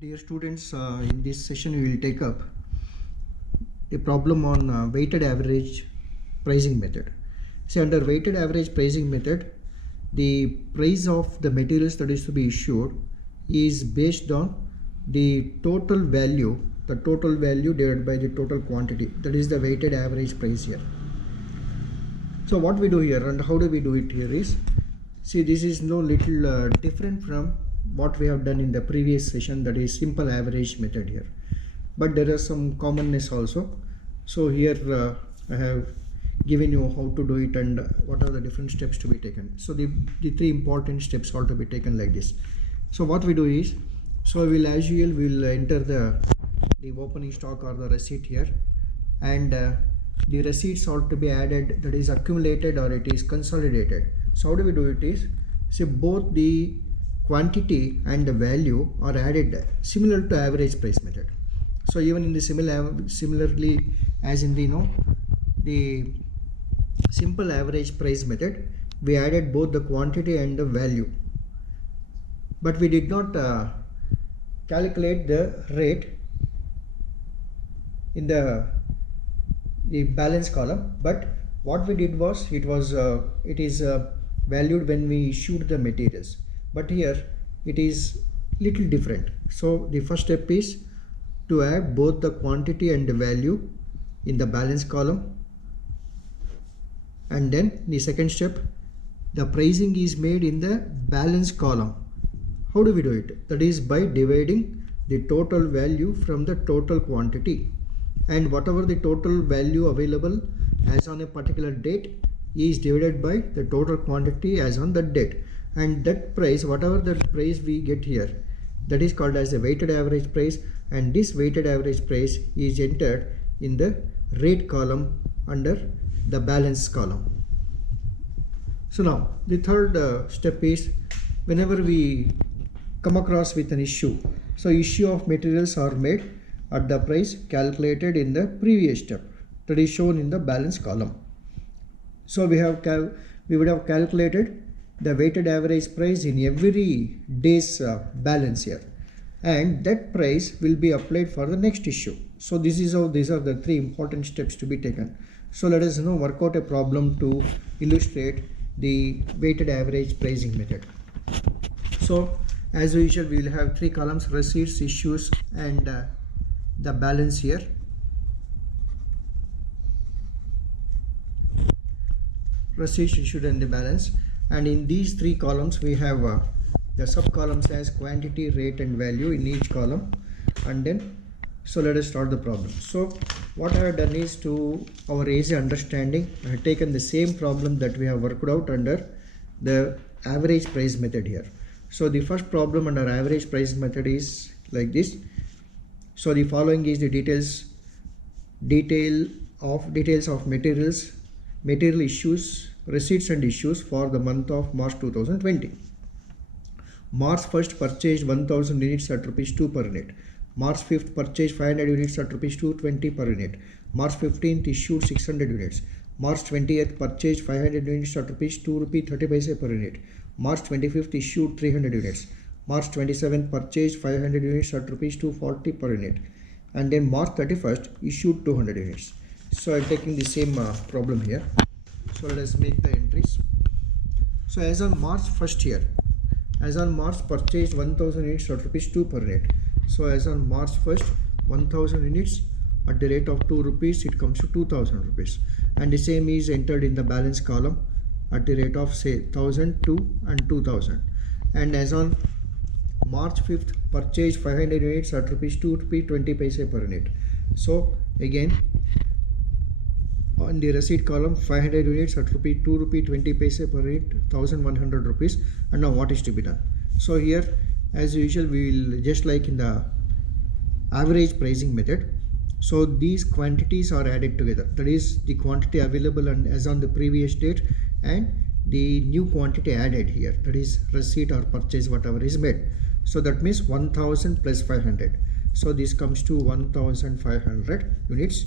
Dear students, in this session we will take up a problem on weighted average pricing method. See, under weighted average pricing method, the price of the materials that is to be issued is based on the total value divided by the total quantity. That is the weighted average price here. So what we do here and how do we do it here is, see, this is no little different from what we have done in the previous session, that is simple average method here, but there is some commonness also. So here I have given you how to do it and what are the different steps to be taken. So the three important steps are to be taken like this. So what we do is, so we will, as usual, we will enter the opening stock or the receipt here, and the receipts are to be added, that is accumulated or it is consolidated. So how do we do it is, see, both the quantity and the value are added similar to average price method. So even in the similarly as in the the simple average price method, we added both the quantity and the value, but we did not calculate the rate in the balance column. But what we did was, it is valued when we issued the materials, but here it is little different. So the first step is to add both the quantity and the value in the balance column, and then the second step, the pricing is made in the balance column. How do we do it? That is by dividing the total value from the total quantity, and whatever the total value available as on a particular date is divided by the total quantity as on that date, and that price, whatever the price we get here, that is called as the weighted average price, and this weighted average price is entered in the rate column under the balance column. So now the third step is, whenever we come across with an issue, so issue of materials are made at the price calculated in the previous step, that is shown in the balance column. So we would have calculated the weighted average price in every day's balance here, and that price will be applied for the next issue. So this is how these are the three important steps to be taken. So let us now work out a problem to illustrate the weighted average pricing method. So as usual, we will have three columns: receipts, issues, and the balance here. Receipts, issued, and the balance. And in these three columns we have the sub columns as quantity, rate, and value in each column. And then, so let us start the problem. So what I have done is, to our easy understanding, I have taken the same problem that we have worked out under the average price method here. So the first problem under average price method is like this. So the following is the details of material issues, receipts and issues for the month of March 2020. March 1st purchased 1000 units at rupees 2 per unit. March 5th purchased 500 units at rupees 220 per unit. March 15th issued 600 units. March 20th purchased 500 units at rupees 2 rupee 30 paise per unit. March 25th issued 300 units. March 27th purchased 500 units at rupees 240 per unit. And then March 31st issued 200 units. So I am taking the same problem here. So let us make the entries. So as on March 1st here, as on March purchased 1000 units at rupees 2 per unit. So as on March 1st, 1000 units at the rate of 2 rupees, it comes to 2000 rupees. And the same is entered in the balance column at the rate of, say, 1000, 2 and 2000. And as on March 5th purchased 500 units at rupees 2 rupee 20 paise per unit. So again, on the receipt column, 500 units at 2 rupee 20 paise per unit, 1100 rupees. And now what is to be done? So here, as usual, we will, just like in the average pricing method, so these quantities are added together, that is the quantity available and as on the previous date, and the new quantity added here, that is receipt or purchase, whatever is made. So that means 1000 plus 500, so this comes to 1500 units,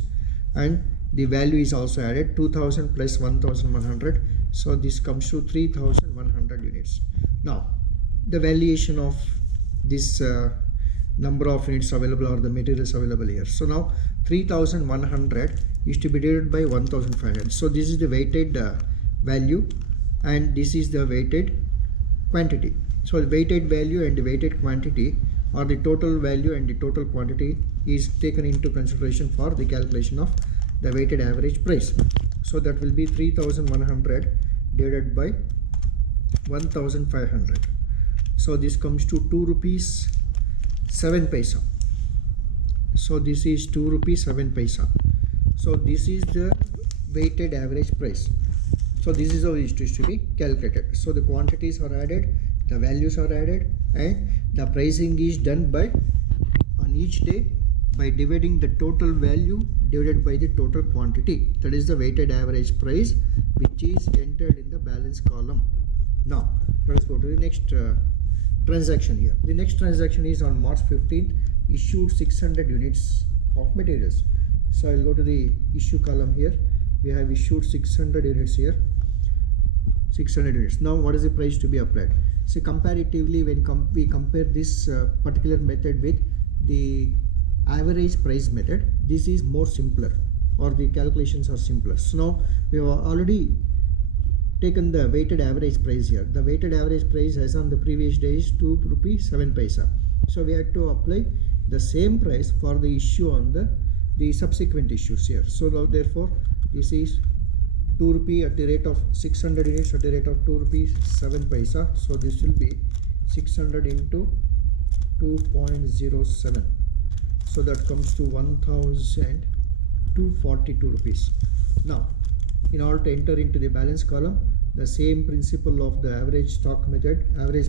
and the value is also added, 2000 plus 1100, so this comes to 3100 units. Now the valuation of this number of units available or the materials available here. So now 3100 is to be divided by 1500. So this is the weighted value and this is the weighted quantity. So the weighted value and the weighted quantity, or the total value and the total quantity, is taken into consideration for the calculation of the weighted average price. So that will be 3100 divided by 1500. So this comes to 2 rupees 7 paisa. So this is 2 rupees 7 paisa. So this is the weighted average price. So this is how it is to be calculated. So the quantities are added, the values are added, and the pricing is done by on each day by dividing the total value divided by the total quantity. That is the weighted average price, which is entered in the balance column. Now let us go to the next transaction here. The next transaction is on March 15th, issued 600 units of materials. So I'll go to the issue column here. We have issued 600 units here. 600 units. Now what is the price to be applied? So comparatively, when we compare this particular method with the average price method, this is more simpler, or the calculations are simpler. So now we have already taken the weighted average price here. The weighted average price as on the previous day is 2 rupees 7 paisa. So we had to apply the same price for the issue on the subsequent issues here. So now therefore this is 2 rupee at the rate of 600 units at the rate of 2 rupees 7 paisa. So this will be 600 into 2.07. So that comes to 1242 rupees. Now in order to enter into the balance column, the same principle of the average stock method, average